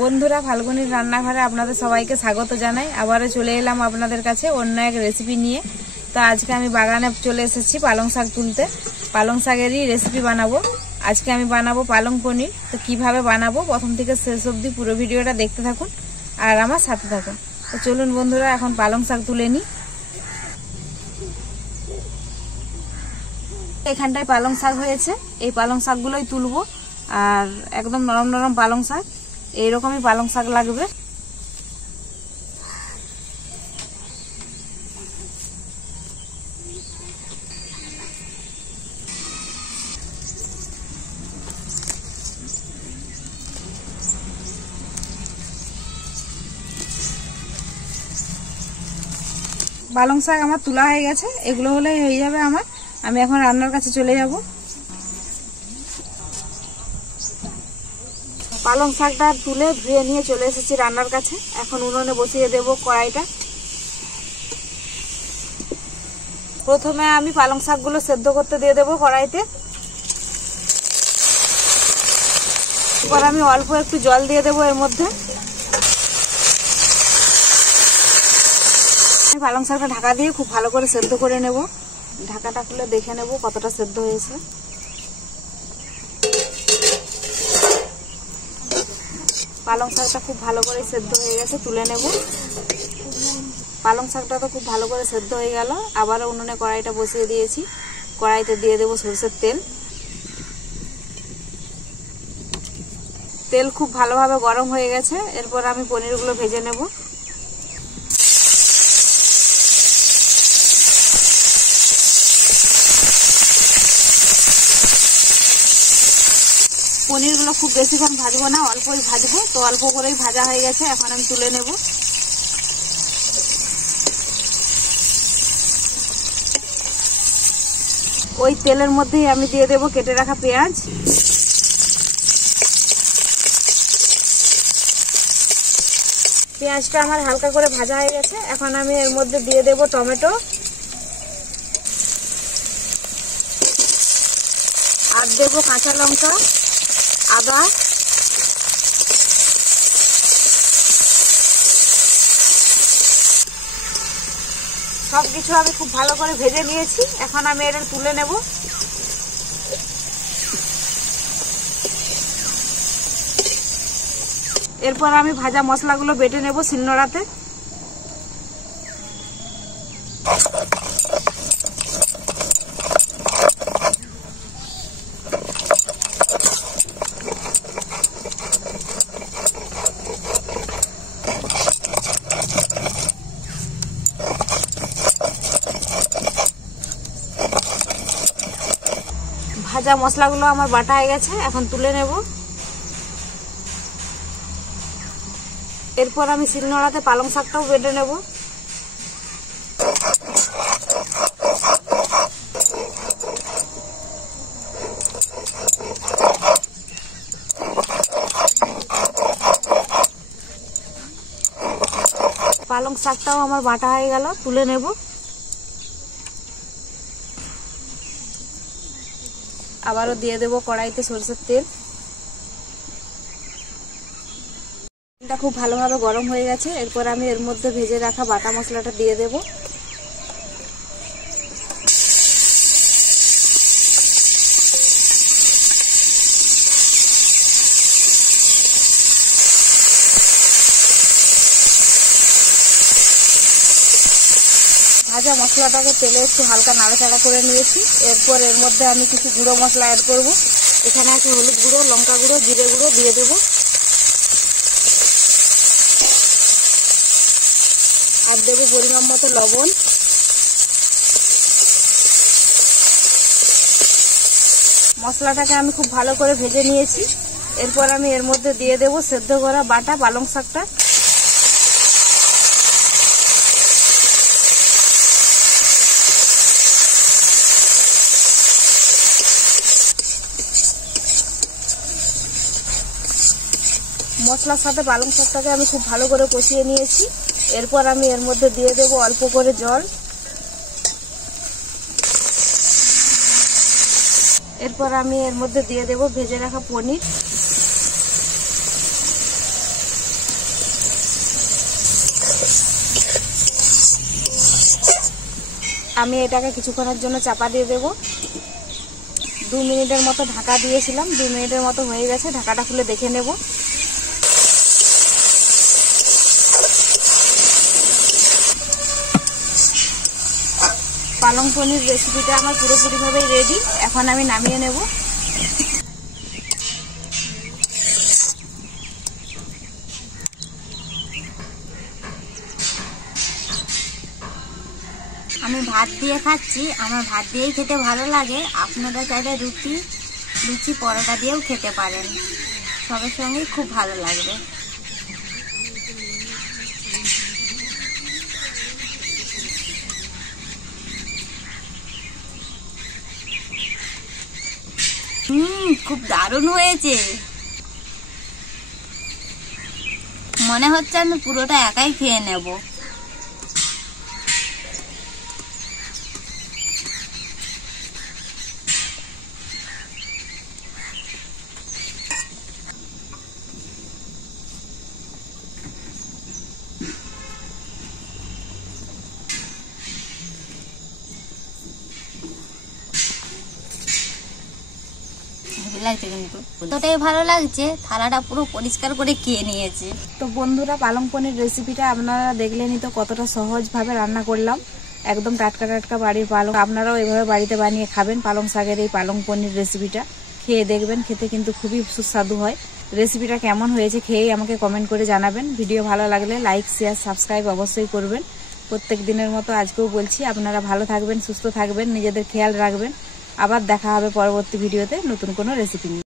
বন্ধুরা, ফাল্গুনির রান্নাঘরে আপনাদের সবাইকে স্বাগত জানাই। আবারও চলে এলাম আপনাদের কাছে অন্য এক রেসিপি নিয়ে। তো আজকে আমি বাগানে চলে এসেছি পালং শাক তুলতে। পালং শাকেরই রেসিপি বানাবো। আজকে আমি বানাবো পালং পনির। তো কিভাবে বানাবো প্রথম থেকে শেষ অবধি পুরো ভিডিওটা দেখতে থাকুন আর আমার সাথে থাকুন। তো চলুন বন্ধুরা, এখন পালং শাক তুলে নিই। এখানটায় পালং শাক হয়েছে, এই পালং শাকগুলোই তুলবো। আর একদম নরম নরম পালং শাক, এইরকমই পালং শাক লাগবে। পালং শাক আমার তোলা হয়ে গেছে, এগুলো হলেই হয়ে যাবে আমার। আমি এখন রান্নার কাছে চলে যাব। পালং শাকটা তুলে ধুয়ে নিয়ে চলে এসেছি রান্নার কাছে। এখন উনুনে বসিয়ে দেব কড়াইটা। প্রথমে আমি পালং শাকগুলো সেদ্ধ করতে দিয়ে দেবো কড়াইতে। এরপর আমি অল্প একটু জল দিয়ে দেবো এর মধ্যে। পালং শাকটা ঢাকা দিয়ে খুব ভালো করে সেদ্ধ করে নেব। ঢাকাটা খুলে দেখে নেব কতটা সেদ্ধ হয়েছে। পালং শাকটা খুব ভালো করে সেদ্ধ হয়ে গেছে, তুলে নেব। পালং শাকটা তো খুব ভালো করে সেদ্ধ হয়ে গেল। আবার উনুনে কড়াইটা বসিয়ে দিয়েছি। কড়াইতে দিয়ে দেব সরষের তেল। তেল খুব ভালোভাবে গরম হয়ে গেছে। এরপর আমি পনিরগুলো ভেজে নেব। পনিরগুলো খুব বেশিক্ষণ ভাজবো না, অল্পই ভাজবো। তো অল্প করেই ভাজা হয়ে গেছে, এখন আমি তুলে নেব। ওই তেলের মধ্যেই আমি দিয়ে দেব কেটে রাখা পেঁয়াজ। পেঁয়াজটা আমার হালকা করে ভাজা হয়ে গেছে। এখন আমি এর মধ্যে দিয়ে দেব টমেটো আর দেব কাঁচা লঙ্কা, আদা, সবকিছু আমি খুব ভালো করে ভেজে নিয়েছি। এখন আমি এটা তুলে নেব। এরপর আমি ভাজা মশলাগুলো বেটে নেব শিলনোড়াতে। ভাজা মশলাগুলো আমার বাটা হয়ে গেছে, এখন তুলে নেব। এরপর আমি শিলনোড়াতে পালং শাকটাও বেটে নেব। পালং শাকটাও আমার বাটা হয়ে গেল, তুলে নেব। আবারও দিয়ে দেব কড়াইতে সরষের তেল। তেলটা খুব ভালোভাবে গরম হয়ে গেছে। এরপর আমি এর মধ্যে ভেজে রাখা বাটা মশলাটা দিয়ে দেব। ভাজা মশলাটাকে তেলে একটু হালকা নাড়াচাড়া করে নিয়েছি। এরপর এর মধ্যে আমি কিছু গুঁড়ো মশলা অ্যাড করব। এখানে আছে হলুদ গুঁড়ো, লঙ্কা গুঁড়ো, জিরে গুঁড়ো দিয়ে দেব। আর দেবো পরিমাণ মতো লবণ। মশলাটাকে আমি খুব ভালো করে ভেজে নিয়েছি। এরপর আমি এর মধ্যে দিয়ে দেব সেদ্ধ করা বাটা পালং শাকটা। মশলার সাথে পালং শাকটাকে আমি খুব ভালো করে কষিয়ে নিয়েছি। এরপর আমি এর মধ্যে দিয়ে দেব অল্প করে জল। এরপর আমি এর মধ্যে দিয়ে দেব ভেজে রাখা পনির। আমি এটাকে কিছুক্ষণের জন্য চাপা দিয়ে দেব। 2 মিনিটের মতো ঢাকা দিয়েছিলাম, 2 মিনিটের মতো হয়ে গেছে। ঢাকাটা খুলে দেখে নেব। পালং পনির রেসিপিটা আমার পুরোপুরিভাবেই রেডি। এখন আমি নামিয়ে নেব। আমি ভাত দিয়ে খাচ্ছি, আমার ভাত দিয়েই খেতে ভালো লাগে। আপনারা চাইলে লুচি পরোটা দিয়েও খেতে পারেন, সবের সঙ্গেই খুব ভালো লাগবে। খুব দারুণ হয়েছে। মনে হচ্ছে আমি পুরোটা একাই খেয়ে নেব। লাগছে কিন্তু কতটাই ভালো লাগছে, থালাটা পুরো পরিষ্কার করে খেয়ে নিয়েছে। তো বন্ধুরা, পালং পনির রেসিপিটা আপনারা দেখলেনই তো কতটা সহজভাবে রান্না করলাম। একদম টাটকা টাটকা বাড়ির পালং। আপনারাও এভাবে বাড়িতে বানিয়ে খাবেন পালং শাকের এই পালং পনির রেসিপিটা। খেয়ে দেখবেন, খেতে কিন্তু খুবই সুস্বাদু হয়। রেসিপিটা কেমন হয়েছে খেয়েই আমাকে কমেন্ট করে জানাবেন। ভিডিও ভালো লাগলে লাইক, শেয়ার, সাবস্ক্রাইব অবশ্যই করবেন। প্রত্যেক দিনের মতো আজকেও বলছি, আপনারা ভালো থাকবেন, সুস্থ থাকবেন, নিজেদের খেয়াল রাখবেন। আবার দেখা হবে পরবর্তী ভিডিওতে নতুন কোনো রেসিপি নিয়ে।